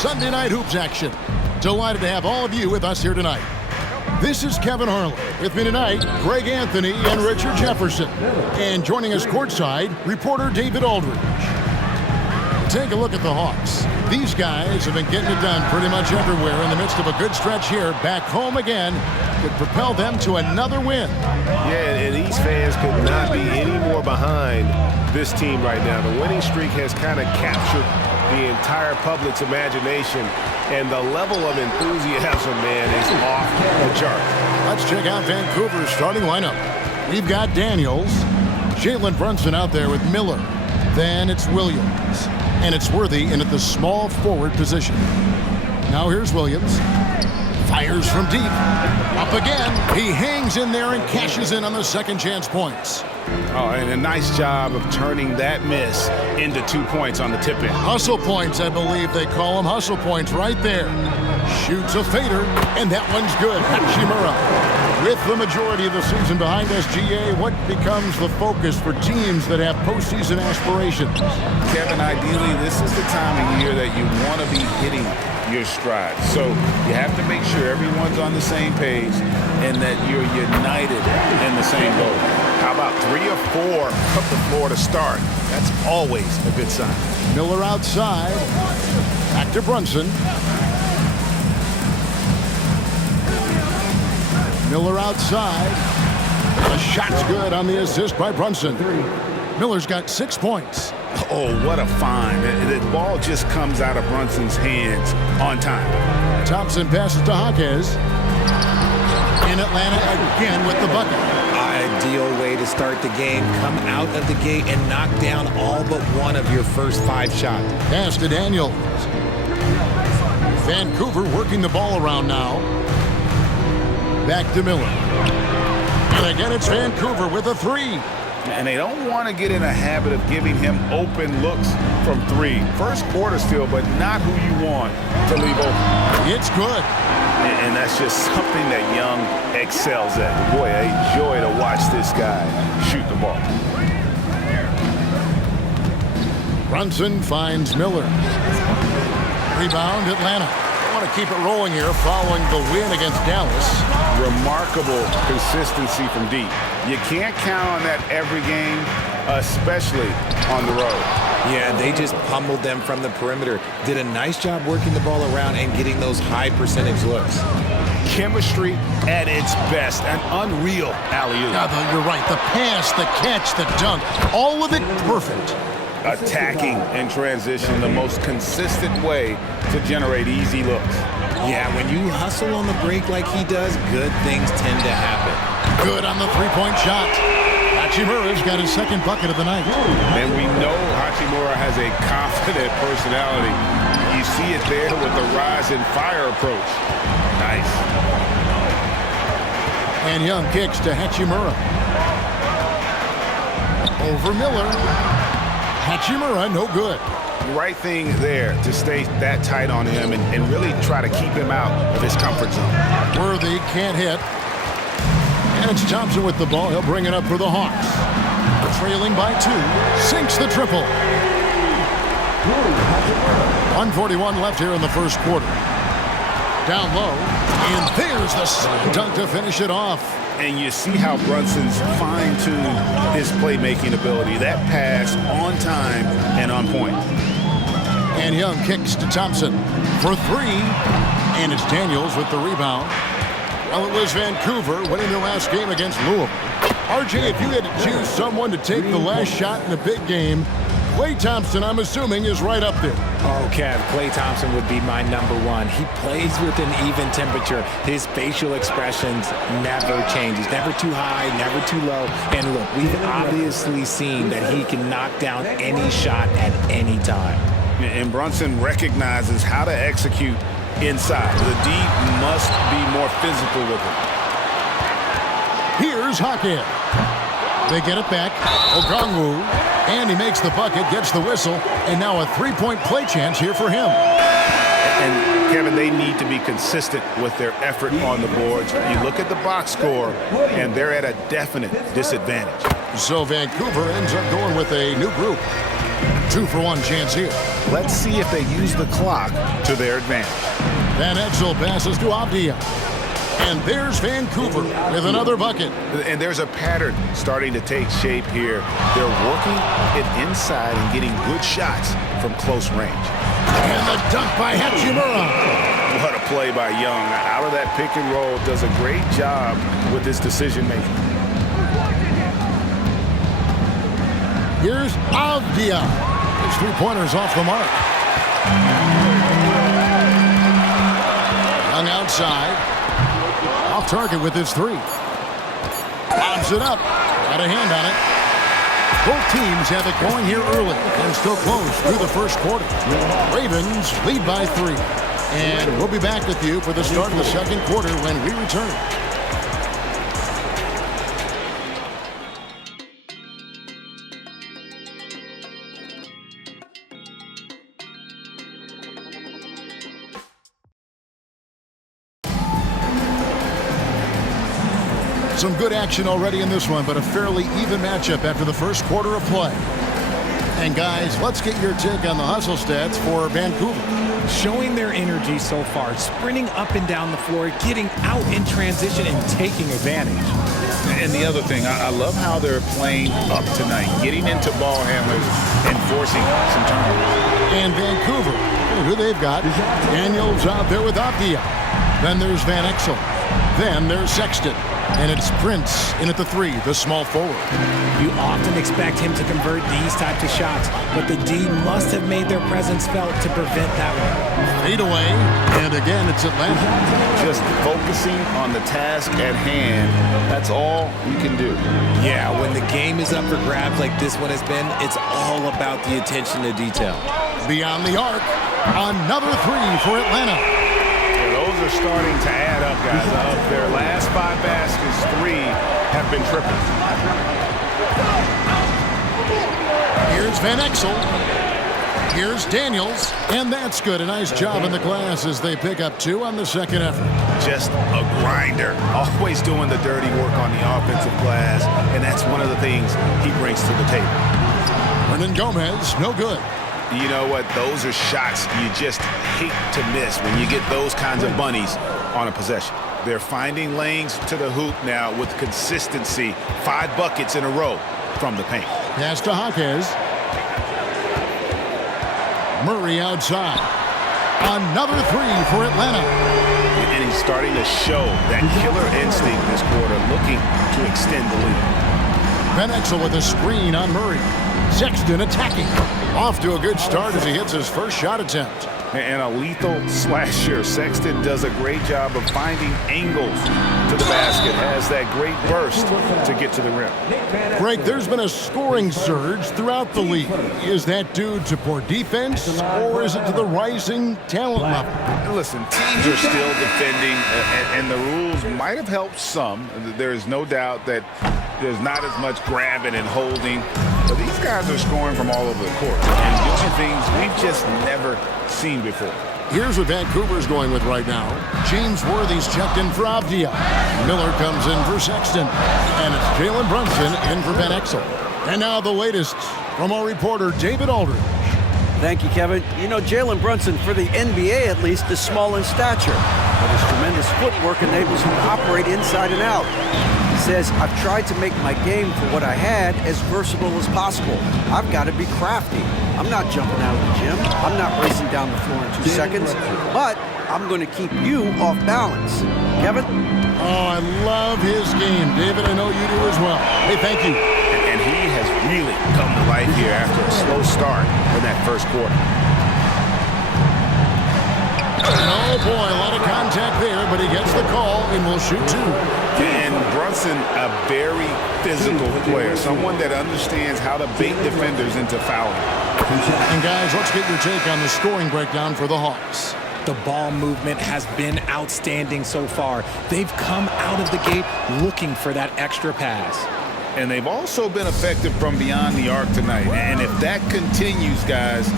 Sunday Night Hoops action. Delighted to have all of you with us here tonight. This is Kevin Harlan. With me tonight, Greg Anthony and Richard Jefferson. And joining us courtside, reporter David Aldridge. Take a look at the Hawks. These guys have been getting it done pretty much everywhere in the midst of a good stretch here. Back home again could propel them to another win. Yeah, and these fans could not be any more behind this team right now. The winning streak has kind of captured the entire public's imagination, and the level of enthusiasm, man, is off the chart. Let's check out Vancouver's starting lineup. We've got Daniels, Jalen Brunson out there with Miller. Then it's Williams, and it's Worthy in at the small forward position. Now here's Williams. Fires from deep. Up again. He hangs in there and cashes in on the second chance points. Oh, and a nice job of turning that miss into 2 points on the tip-in. Hustle points, I believe they call them. Hustle points right there. Shoots a fader, and that one's good. Hachimura. With the majority of the season behind SGA, what becomes the focus for teams that have postseason aspirations? Kevin, ideally, this is the time of year that you want to be hitting your stride. So you have to make sure everyone's on the same page and that you're united in the same goal. How about 3 or 4 up the floor to start? That's always a good sign. Miller outside. Back to Brunson. Miller outside. The shot's good on the assist by Brunson. Miller's got 6 points. Oh, what a find. The ball just comes out of Brunson's hands on time. Thompson passes to Hawkes. In Atlanta again with the bucket. Ideal way to start the game. Come out of the gate and knock down all but one of your first 5 shots. Pass to Daniels. Vancouver working the ball around now. Back to Miller. And again, it's Vancouver with a 3. And they don't want to get in a habit of giving him open looks from 3. First quarter still, but not who you want to leave open. It's good. And that's just something that Young excels at. Boy, a joy to watch this guy shoot the ball. Brunson finds Miller. Rebound, Atlanta. They want to keep it rolling here following the win against Dallas. Remarkable consistency from deep. You can't count on that every game, especially on the road. Yeah, they just pummeled them from the perimeter. Did a nice job working the ball around and getting those high percentage looks. Chemistry at its best. An unreal alley-oop. Yeah, you're right. The pass, the catch, the dunk, all of it perfect. Attacking in transition, the most consistent way to generate easy looks. Yeah, when you hustle on the break like he does, good things tend to happen. Good on the three-point shot. Hachimura's got his second bucket of the night. And we know Hachimura has a confident personality. You see it there with the rise and fire approach. Nice. And Young kicks to Hachimura. Over Miller. Hachimura, no good. Right thing there to stay that tight on him and really try to keep him out of his comfort zone. Worthy can't hit. And it's Thompson with the ball. He'll bring it up for the Hawks. Trailing by 2. Sinks the triple. 1:41 left here in the first quarter. Down low. And there's the slam dunk to finish it off. And you see how Brunson's fine-tuned his playmaking ability. That pass on time and on point. And Young kicks to Thompson for 3. And it's Daniels with the rebound. Well, it was Vancouver winning their last game against Louisville. RJ, if you had to choose someone to take the last shot in a big game, Klay Thompson, I'm assuming, is right up there. Oh, Kev, Klay Thompson would be my #1. He plays with an even temperature. His facial expressions never change. He's never too high, never too low. And look, we've obviously seen that he can knock down any shot at any time. And Brunson recognizes how to execute inside. The D must be more physical with him. Here's Hawkins. They get it back. Okongwu. And he makes the bucket, gets the whistle, and now a 3-point play chance here for him. And, Kevin, they need to be consistent with their effort on the boards. You look at the box score, and they're at a definite disadvantage. So Vancouver ends up going with a new group. 2-for-1 chance here. Let's see if they use the clock to their advantage. Van Exel passes to Avdia. And there's Vancouver with another bucket. And there's a pattern starting to take shape here. They're working it inside and getting good shots from close range. And the dunk by Hachimura. What a play by Young. Out of that pick and roll, does a great job with his decision making. Here's Avdia. His three-pointers off the mark. Young outside. Off target with his three. Lobs it up. Got a hand on it. Both teams have it going here early and still close through the first quarter. Ravens lead by 3. And we'll be back with you for the start of the second quarter when we return. Some good action already in this one, but a fairly even matchup after the first quarter of play. And guys, let's get your take on the hustle stats for Vancouver. Showing their energy so far, sprinting up and down the floor, getting out in transition and taking advantage. And the other thing, I love how they're playing up tonight, getting into ball handlers and forcing some turnovers. And Vancouver, who they've got, Daniels out there with Avdia. Then there's Van Exel. Then there's Sexton. And it's Prince in at the 3, the small forward. You often expect him to convert these types of shots, but the D must have made their presence felt to prevent that one. Fade away, and again it's Atlanta. Just focusing on the task at hand, that's all you can do. Yeah, when the game is up for grabs like this one has been, it's all about the attention to detail. Beyond the arc, another 3 for Atlanta. Those are starting to add up, guys. Of their last 5 baskets, 3 have been triples. Here's Van Exel. Here's Daniels. And that's good. A nice job in the glass as they pick up 2 on the second effort. Just a grinder. Always doing the dirty work on the offensive glass. And that's one of the things he brings to the table. Hernan Gomez, no good. You know what? Those are shots you just hate to miss when you get those kinds of bunnies on a possession. They're finding lanes to the hoop now with consistency. 5 buckets in a row from the paint. Pass to Jaquez. Murray outside. Another 3 for Atlanta. And he's starting to show that killer instinct this quarter, looking to extend the lead. Van Exel with a screen on Murray. Sexton attacking. Off to a good start as he hits his first shot attempt. And a lethal slasher. Sexton does a great job of finding angles to the basket. Has that great burst to get to the rim. Greg, there's been a scoring surge throughout the league. Is that due to poor defense, or is it to the rising talent level? Listen, teams are still defending, and the rules might have helped some. There is no doubt that there's not as much grabbing and holding. But these guys are scoring from all over the court. And doing things we've just never seen before. Here's what Vancouver's going with right now. James Worthy's checked in for Avdia. Miller comes in for Sexton. And it's Jalen Brunson in for Van Exel. And now the latest from our reporter, David Aldridge. Thank you, Kevin. You know, Jalen Brunson, for the NBA at least, is small in stature. But his tremendous footwork enables him to operate inside and out. He says, I've tried to make my game for what I had as versatile as possible. I've got to be crafty. I'm not jumping out of the gym. I'm not racing down the floor in 2 seconds. But I'm going to keep you off balance. Kevin? Oh, I love his game. David, I know you do as well. Hey, thank you. And he has really come to life here after a slow start in that first quarter. Oh, boy, a lot of contact there, but he gets the call and will shoot 2. And Brunson, a very physical player, someone that understands how to bait defenders into fouling. And guys, let's get your take on the scoring breakdown for the Hawks. The ball movement has been outstanding so far. They've come out of the gate looking for that extra pass. And they've also been effective from beyond the arc tonight. And if that continues, guys,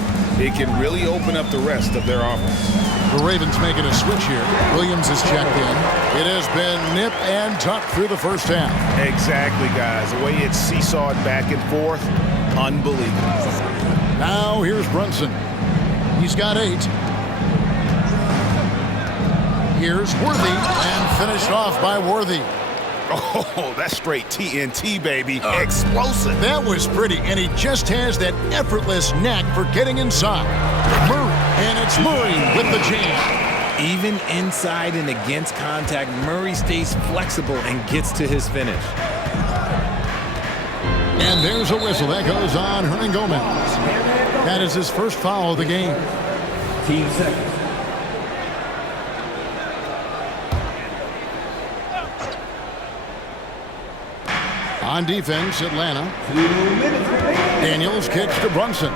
it can really open up the rest of their offense. The Ravens making a switch here. Williams is checked in. It has been nip and tuck through the first half. Exactly, guys. The way it's seesawed back and forth, unbelievable. Now here's Brunson. He's got 8. Here's Worthy, and finished off by Worthy. Oh, that's straight TNT, baby. Explosive. That was pretty, and he just has that effortless knack for getting inside. Murray, and it's Murray with the jam. Even inside and against contact, Murray stays flexible and gets to his finish. And there's a whistle that goes on Hernan Gomez. That is his first foul of the game. Team second. On defense, Atlanta. 2 minutes remaining. Daniels kicks to Brunson.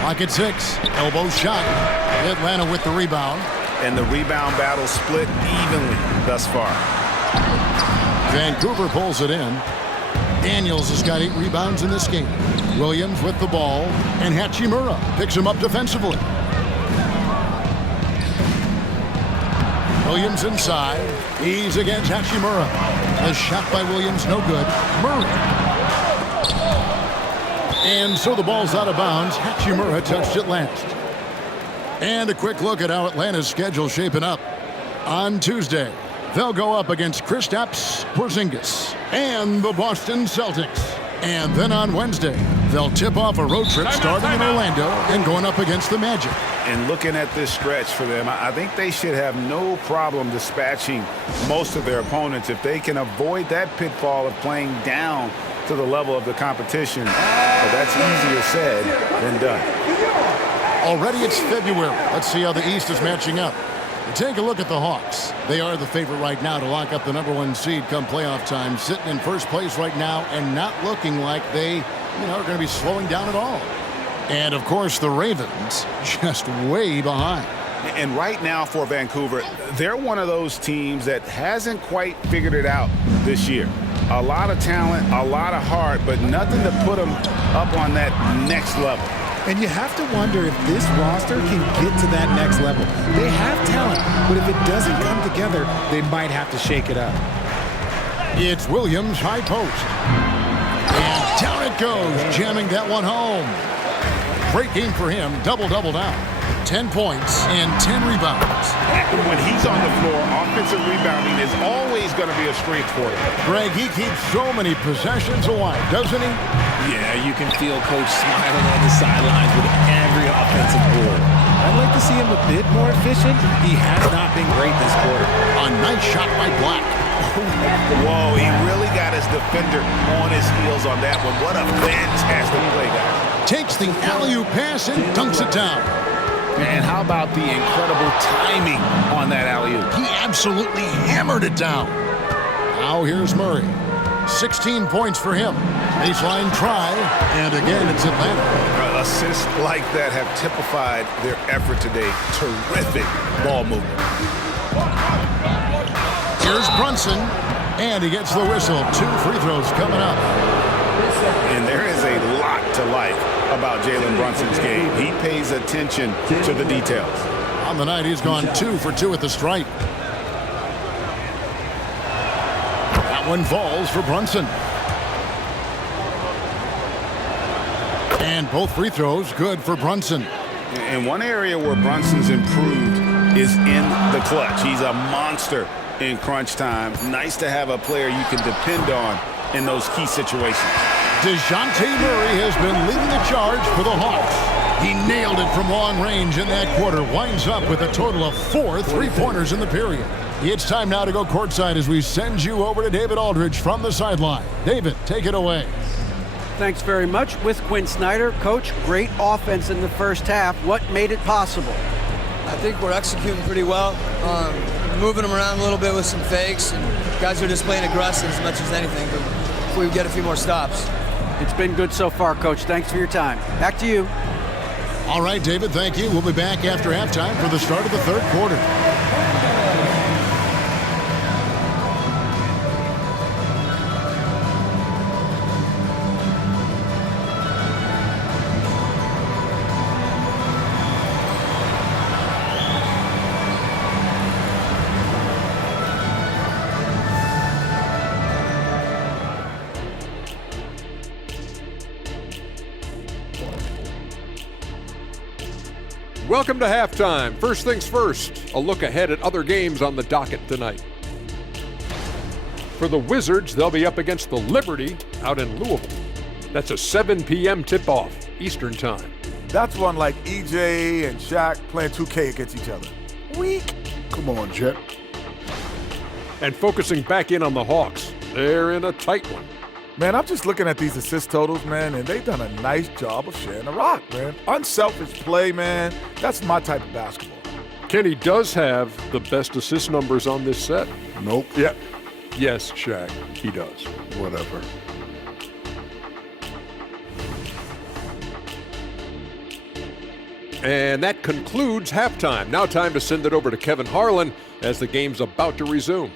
Clock at 6. Elbow shot. Atlanta with the rebound. And the rebound battle split evenly thus far. Vancouver pulls it in. Daniels has got 8 rebounds in this game. Williams with the ball, and Hachimura picks him up defensively. Williams inside. He's against Hachimura. A shot by Williams, no good. Murray. And so the ball's out of bounds. Hachimura touched it last. And a quick look at how Atlanta's schedule shaping up. On Tuesday, they'll go up against Kristaps Porzingis and the Boston Celtics. And then on Wednesday, they'll tip off a road trip starting in Orlando and going up against the Magic. And looking at this stretch for them, I think they should have no problem dispatching most of their opponents if they can avoid that pitfall of playing down to the level of the competition. But that's easier said than done. Already it's February. Let's see how the East is matching up. Take a look at the Hawks. They are the favorite right now to lock up the #1 seed come playoff time, sitting in first place right now and not looking like they, are going to be slowing down at all. And, of course, the Ravens just way behind. And right now for Vancouver, they're one of those teams that hasn't quite figured it out this year. A lot of talent, a lot of heart, but nothing to put them up on that next level. And you have to wonder if this roster can get to that next level. They have talent, but if it doesn't come together, they might have to shake it up. It's Williams, high post. And down it goes, jamming that one home. Great game for him, double-double now. 10 points and 10 rebounds. When he's on the floor, offensive rebounding is always going to be a strength for him. Greg, he keeps so many possessions alive, doesn't he? Yeah, you can feel Coach smiling on the sidelines with every offensive board. I'd like to see him a bit more efficient. He has not been great this quarter. A nice shot by Black. Whoa, he really got his defender on his heels on that one. What a fantastic play, guys. Takes the alley-oop pass and dunks it down. And how about the incredible timing on that alley-oop? He absolutely hammered it down. Now here's Murray. 16 points for him. Baseline try, and again it's Atlanta. Assists like that have typified their effort today. Terrific ball movement. Here's Brunson, and he gets the whistle. 2 free throws coming up. And there is a lot to like about Jalen Brunson's game. He pays attention to the details. On the night, he's gone 2 for 2 at the stripe. That one falls for Brunson. And both free throws good for Brunson. And one area where Brunson's improved is in the clutch. He's a monster in crunch time. Nice to have a player you can depend on in those key situations. DeJounte Murray has been leading the charge for the Hawks. He nailed it from long range in that quarter. Winds up with a total of 4 three-pointers in the period. It's time now to go courtside as we send you over to David Aldridge from the sideline. David, take it away. Thanks very much. With Quinn Snyder, Coach, great offense in the first half. What made it possible? I think we're executing pretty well. Moving them around a little bit with some fakes, and guys are just playing aggressive as much as anything. But if we get a few more stops. It's been good so far, Coach. Thanks for your time. Back to you. All right, David, thank you. We'll be back after halftime for the start of the third quarter. Welcome to halftime. First things first, a look ahead at other games on the docket tonight. For the Wizards, they'll be up against the Liberty out in Louisville. That's a 7 p.m. tip-off Eastern time. That's one like EJ and Shaq playing 2K against each other. Weak. Come on, Jet. And focusing back in on the Hawks, they're in a tight one. Man, I'm just looking at these assist totals, man, and they've done a nice job of sharing the rock, man. Unselfish play, man. That's my type of basketball. Kenny does have the best assist numbers on this set. Nope. Yeah. Yes, Shaq, he does. Whatever. And that concludes halftime. Now time to send it over to Kevin Harlan as the game's about to resume.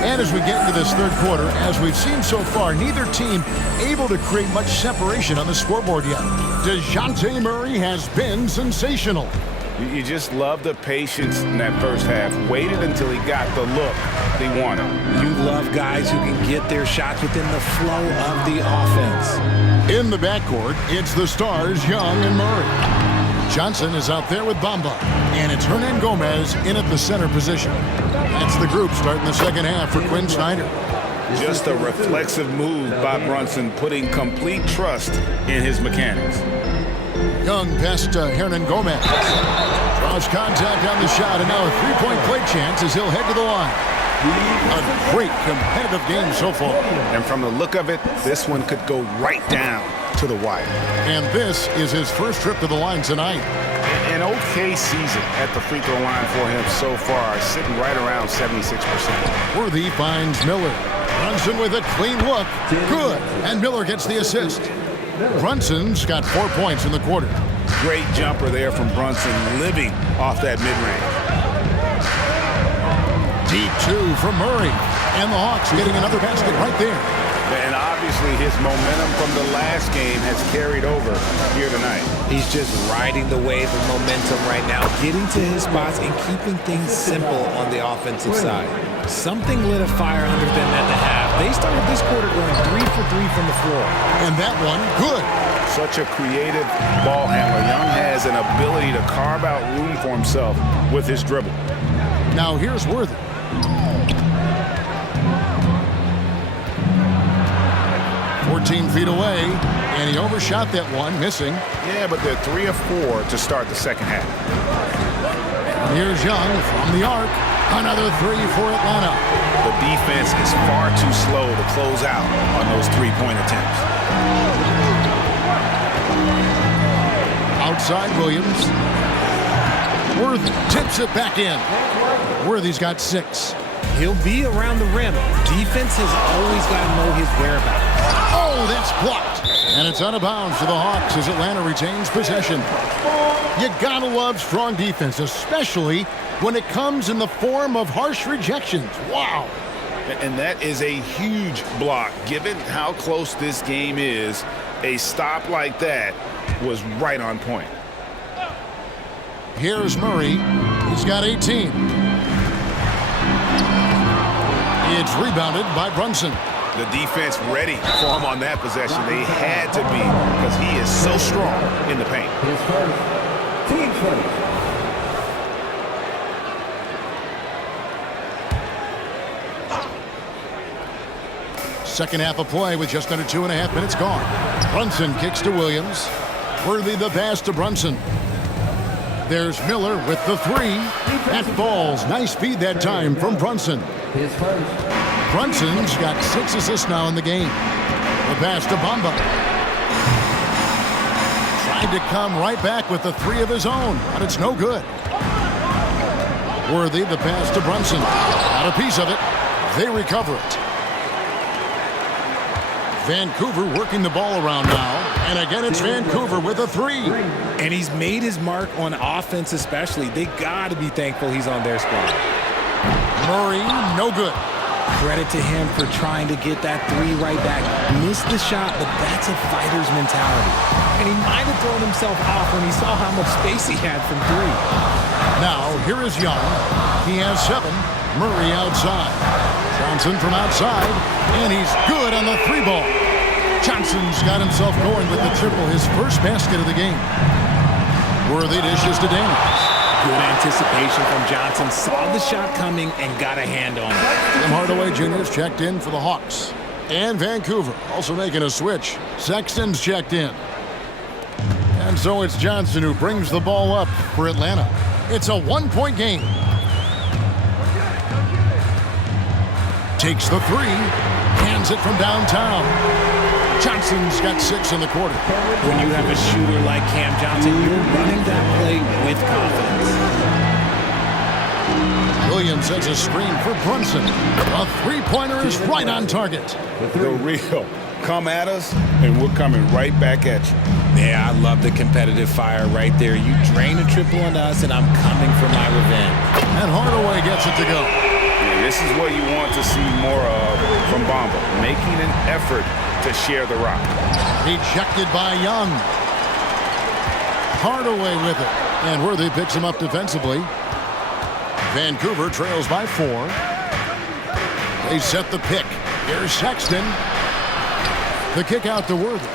And as we get into this third quarter, as we've seen so far, neither team able to create much separation on the scoreboard yet. DeJounte Murray has been sensational. You just love the patience in that first half. Waited until he got the look they wanted. You love guys who can get their shots within the flow of the offense. In the backcourt, it's the stars, Young and Murray. Johnson is out there with Bamba, and it's Hernan Gomez in at the center position. That's the group starting the second half for Quinn Snyder. Just a reflexive move by Brunson, putting complete trust in his mechanics. Young past Hernan Gomez. Draws contact on the shot, and now a three-point play chance as he'll head to the line. A great competitive game so far. And from the look of it, this one could go right down to the wire. And this is his first trip to the line tonight. An okay season at the free throw line for him so far, sitting right around 76%. Worthy finds Miller. Brunson with a clean look. Good. And Miller gets the assist. Brunson's got 4 points in the quarter. Great jumper there from Brunson, living off that mid-range. Deep two from Murray. And the Hawks getting another basket right there. And obviously his momentum from the last game has carried over here tonight. He's just riding the wave of momentum right now, getting to his spots and keeping things simple on the offensive side. Something lit a fire under them at the half. They started this quarter going 3 for 3 from the floor. And that one, good. Such a creative ball handler. Young has an ability to carve out room for himself with his dribble. Now here's Worthy. Feet away, and he overshot that one, missing. Yeah, but they're 3 of 4 to start the second half. Here's Young from the arc. Another 3 for Atlanta. The defense is far too slow to close out on those three-point attempts. Outside Williams. Worthy tips it back in. Worthy's got 6. He'll be around the rim. Defense has always got to know his whereabouts. Oh, that's blocked. And it's out of bounds to the Hawks as Atlanta retains possession. You gotta love strong defense, especially when it comes in the form of harsh rejections. Wow. And that is a huge block. Given how close this game is, a stop like that was right on point. Here's Murray. He's got 18. It's rebounded by Brunson. The defense ready for him on that possession. They had to be because he is so strong in the paint. His first. Team first. Second half of play with just under 2.5 minutes gone. Brunson kicks to Williams. Worthy the pass to Brunson. There's Miller with the 3. That falls. Nice feed that time from Brunson. His first. Brunson's got 6 assists now in the game. The pass to Bamba. Tried to come right back with the 3 of his own, but it's no good. Worthy the pass to Brunson. Got a piece of it. They recover it. Vancouver working the ball around now. And again, it's Vancouver with a 3. And he's made his mark on offense especially. They got to be thankful he's on their squad. Murray, no good. Credit to him for trying to get that 3 right back. Missed the shot, but that's a fighter's mentality. And he might have thrown himself off when he saw how much space he had from 3. Now, here is Young. He has 7. Murray outside. Johnson from outside, and he's good on the 3-ball. Johnson's got himself going with the triple, his first basket of the game. Worthy dishes to Daniels. Good anticipation from Johnson. Saw the shot coming and got a hand on it. Tim Hardaway Jr.'s checked in for the Hawks. And Vancouver also making a switch. Sexton's checked in. And so it's Johnson who brings the ball up for Atlanta. It's a 1-point game. Takes the 3, hands it from downtown. Johnson's got 6 in the quarter. When you have a shooter like Cam Johnson, you're running that play with confidence. Williams sets a screen for Brunson. A 3-pointer is right on target. The real. Come at us, and we're coming right back at you. Yeah, I love the competitive fire right there. You drain a triple on us, and I'm coming for my revenge. And Hardaway gets it to go. This is what you want to see more of from Bamba, making an effort to share the rock. Rejected by Young. Hardaway with it. And Worthy picks him up defensively. Vancouver trails by 4. They set the pick. Here's Sexton. The kick out to Worthy.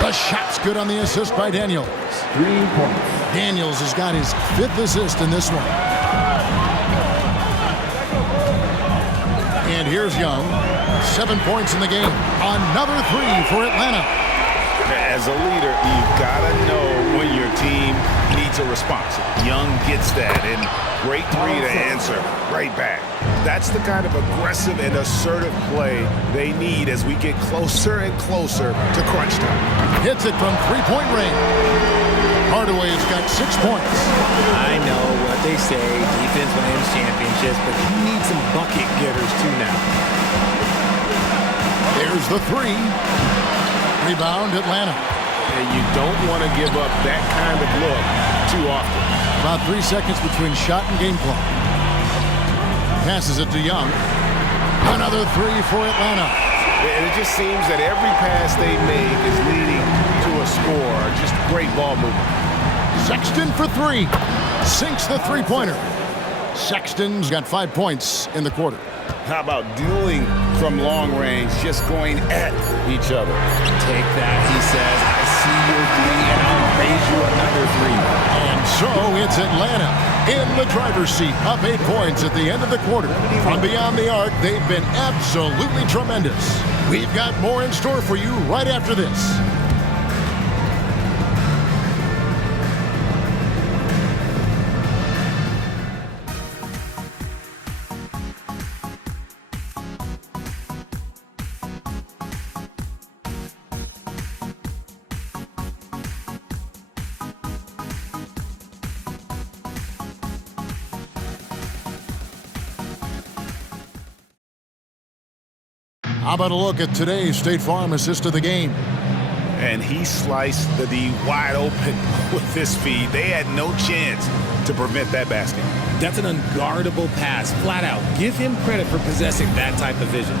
The shot's good on the assist by Daniels. 3 points. Daniels has got his 5th assist in this one. And here's Young. 7 points in the game. Another 3 for Atlanta. As a leader, you've got to know when your team needs a response. Young gets that, and great 3 to answer right back. That's the kind of aggressive and assertive play they need as we get closer and closer to crunch time. Hits it from 3-point range. Hardaway's got 6 points. I know what they say, defense wins championships, but you need some bucket getters too now. There's the 3. Rebound, Atlanta. And you don't want to give up that kind of look too often. About 3 seconds between shot and game clock. Passes it to Young. Another 3 for Atlanta. And it just seems that every pass they make is leading to a score. Just great ball movement. Sexton for 3. Sinks the 3-pointer. Sexton's got 5 points in the quarter. How about dueling from long range, just going at each other? Take that, he says. I see your 3, and I'll raise you another 3. And so it's Atlanta in the driver's seat, up 8 points at the end of the quarter. From beyond the arc, they've been absolutely tremendous. We've got more in store for you right after this. How about a look at today's State Farm assist of the game? And he sliced the D wide open with this feed. They had no chance to prevent that basket. That's an unguardable pass, flat out. Give him credit for possessing that type of vision.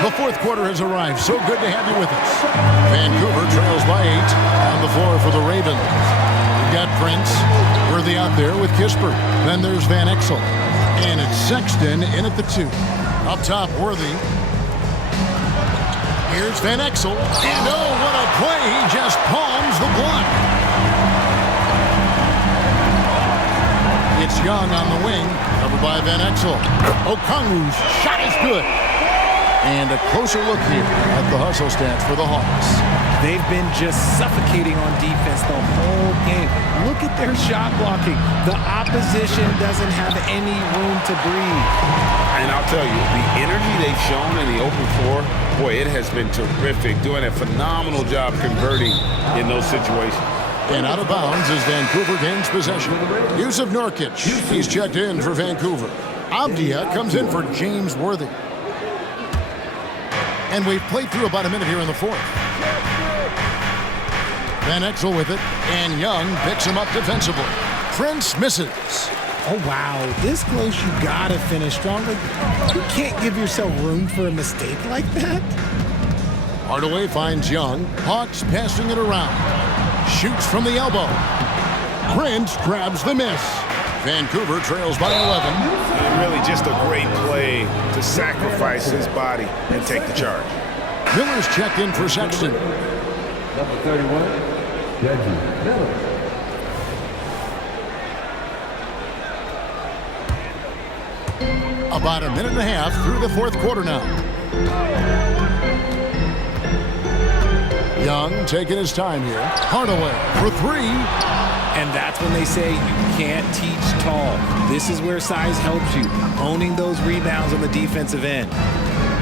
The 4th quarter has arrived. So good to have you with us. Vancouver trails by 8 on the floor for the Ravens. We've got Prince, Worthy out there with Kisper. Then there's Van Exel. And it's Sexton in at the 2. Up top, Worthy. Here's Van Exel. And oh, what a play. He just palms the block. It's Young on the wing, covered by Van Exel. Okongwu's shot is good. And a closer look here at the hustle stats for the Hawks. They've been just suffocating on defense the whole game. Look at their shot blocking. The opposition doesn't have any room to breathe. And I'll tell you, the energy they've shown in the open floor, boy, it has been terrific. Doing a phenomenal job converting in those situations. And out of bounds as Vancouver gains possession. Yusuf Nurkic, he's checked in for Vancouver. Abdia comes in for James Worthy. And we've played through about a minute here in the 4th. Van Exel with it, and Young picks him up defensively. Prince misses. Oh, wow. This close, you gotta finish strong. You can't give yourself room for a mistake like that. Hardaway finds Young. Hawks passing it around. shoots from the elbow. Prince grabs the miss. Vancouver trails by 11. And really just a great play to sacrifice his body and take the charge. Miller's checked in for Sexton. Number 31, Reggie Miller. About a minute and a half through the fourth quarter now. Young taking his time here. Hardaway for three. And that's when they say you can't teach tall. This is where size helps you, owning those rebounds on the defensive end.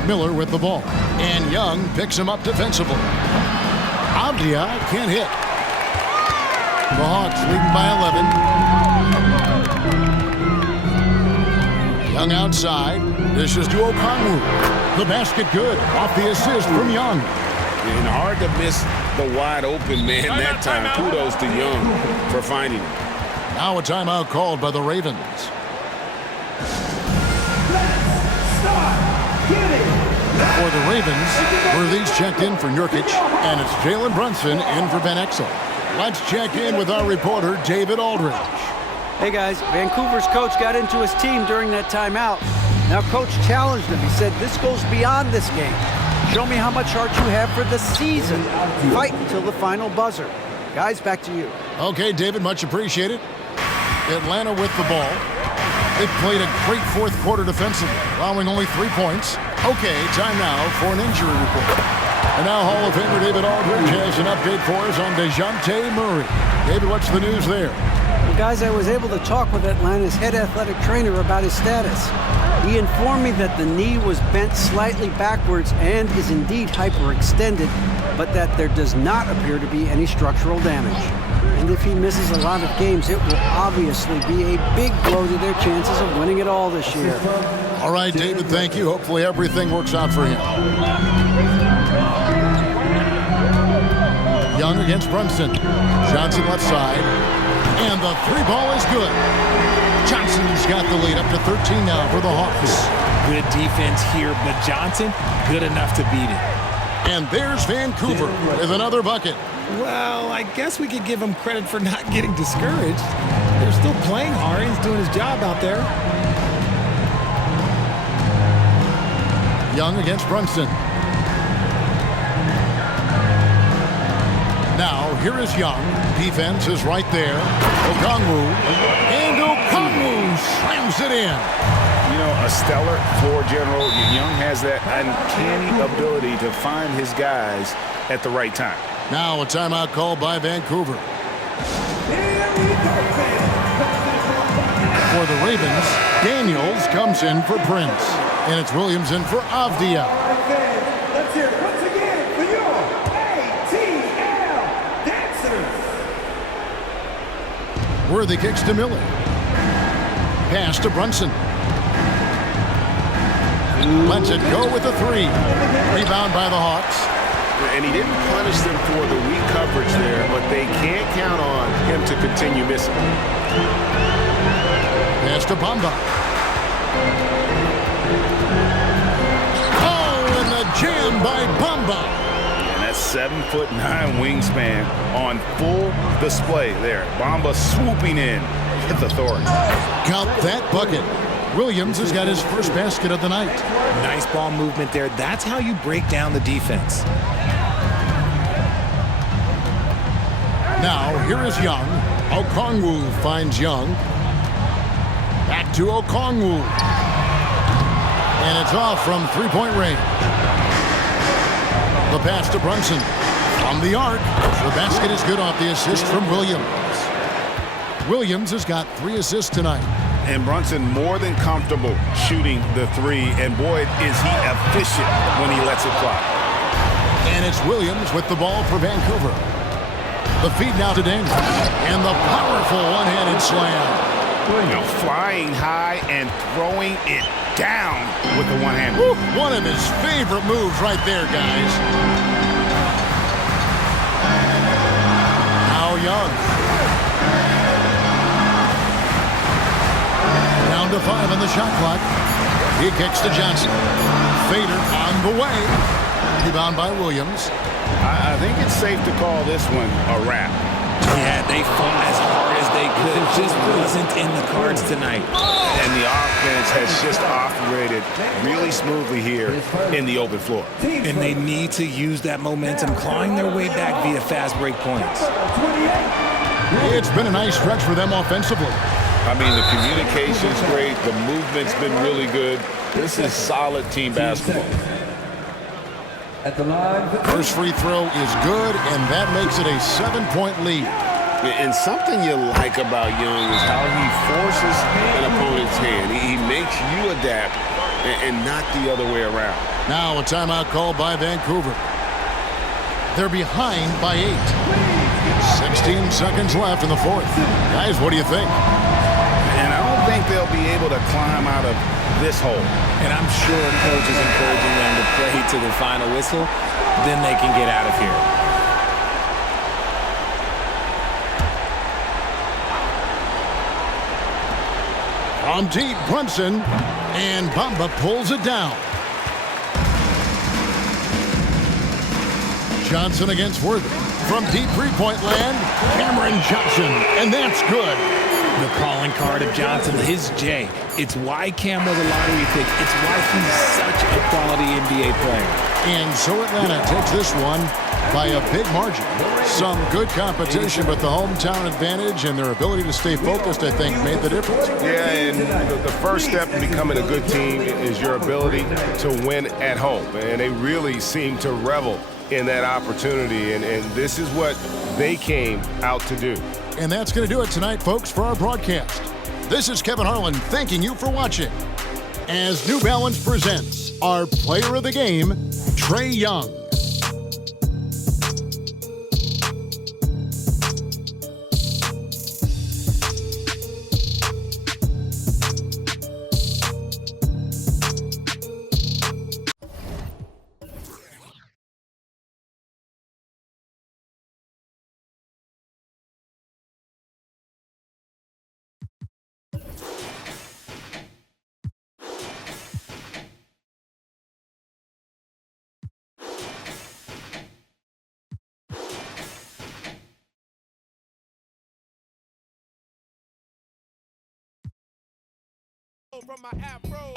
Miller with the ball. And Young picks him up defensively. Avdia can't hit. The Hawks leading by 11. Young outside. This is to Okongwu. The basket good. Off the assist from Young. And hard to miss the wide open man that time. Kudos to Young for finding him. Now a timeout called by the Ravens. For the Ravens, Worthy's checked in for Nurkic, and it's Jalen Brunson in for Ben Exel. Let's check in with our reporter, David Aldridge. Hey guys, Vancouver's coach got into his team during that timeout. Now coach challenged him. He said, this goes beyond this game. Show me how much heart you have for the season. Fight until the final buzzer. Guys, back to you. Okay, David, much appreciated. Atlanta with the ball. They've played a great fourth quarter defensively, allowing only 3 points. Okay, time now for an injury report. And now Hall of Famer David Aldridge has an update for us on DeJounte Murray. David, what's the news there? Well, guys, I was able to talk with Atlanta's head athletic trainer about his status. He informed me that the knee was bent slightly backwards and is indeed hyperextended, but that there does not appear to be any structural damage. And if he misses a lot of games, it will obviously be a big blow to their chances of winning it all this year. All right, David, thank you. Hopefully everything works out for him. Young against Brunson. Johnson left side. And the three ball is good. Johnson's got the lead up to 13 now for the Hawks. Good defense here, but Johnson, good enough to beat it. And there's Vancouver with another bucket. Well, I guess we could give him credit for not getting discouraged. They're still playing hard. He's doing his job out there. Young against Brunson. Now, here is Young. Defense is right there. Okongwu. And Okongwu slams it in. You know, a stellar floor general. Young has that uncanny ability to find his guys at the right time. Now a timeout called by Vancouver. For the Ravens, Daniels comes in for Prince. And it's Williams in for Avdia. Let's hear it once again for your ATL dancers. Worthy kicks to Miller. Pass to Brunson. Lets it go with a three. Rebound by the Hawks. And he didn't punish them for the weak coverage there, but they can't count on him to continue missing. Pass to Bamba. Oh, and the jam by Bamba. And that's 7'9" wingspan on full display there. Bamba swooping in with authority. Count that bucket. Williams has got his first basket of the night. Nice ball movement there. That's how you break down the defense. Now, here is Young. Okongwu finds Young. Back to Okongwu. And it's off from three-point range. The pass to Brunson. From the arc. The basket is good off the assist from Williams. Williams has got 3 assists tonight. And Brunson more than comfortable shooting the three. And boy, is he efficient when he lets it fly. And it's Williams with the ball for Vancouver. The feed now to Daniels. And the powerful one-handed slam. You know, flying high and throwing it down with the one-hand. One of his favorite moves right there, guys. Now Young. Down to 5 on the shot clock. He kicks to Johnson. Fader on the way. Rebound by Williams. I think it's safe to call this one a wrap. Yeah, they fought as hard as they could. Just wasn't in the cards tonight. And the offense has just operated really smoothly here in the open floor. And they need to use that momentum, clawing their way back via fast break points. It's been a nice stretch for them offensively. I mean, the communication's great. The movement's been really good. This is solid team basketball. At the line. First free throw is good, and that makes it a 7-point lead. And something you like about Young is how he forces an opponent's hand. He makes you adapt and not the other way around. Now a timeout called by Vancouver. They're behind by 8. 16 seconds left in the fourth. Guys, what do you think? And I don't think they'll be able to climb out of this hole. And I'm sure coach is encouraging them to play to the final whistle. Then they can get out of here. From deep, Brunson, and Bamba pulls it down. Johnson against Worthy. From deep three-point land, Cameron Johnson, and that's good. The calling card of Johnson, his J. It's why Cam was a lottery pick. It's why he's such a quality NBA player. And so Atlanta takes this one by a big margin. Some good competition, but the hometown advantage and their ability to stay focused, I think, made the difference. Yeah, and the first step in becoming a good team is your ability to win at home. And they really seem to revel in that opportunity, and this is what they came out to do. And that's going to do it tonight, folks, for our broadcast. This is Kevin Harlan thanking you for watching as New Balance presents our player of the game, Trae Young. From my afro.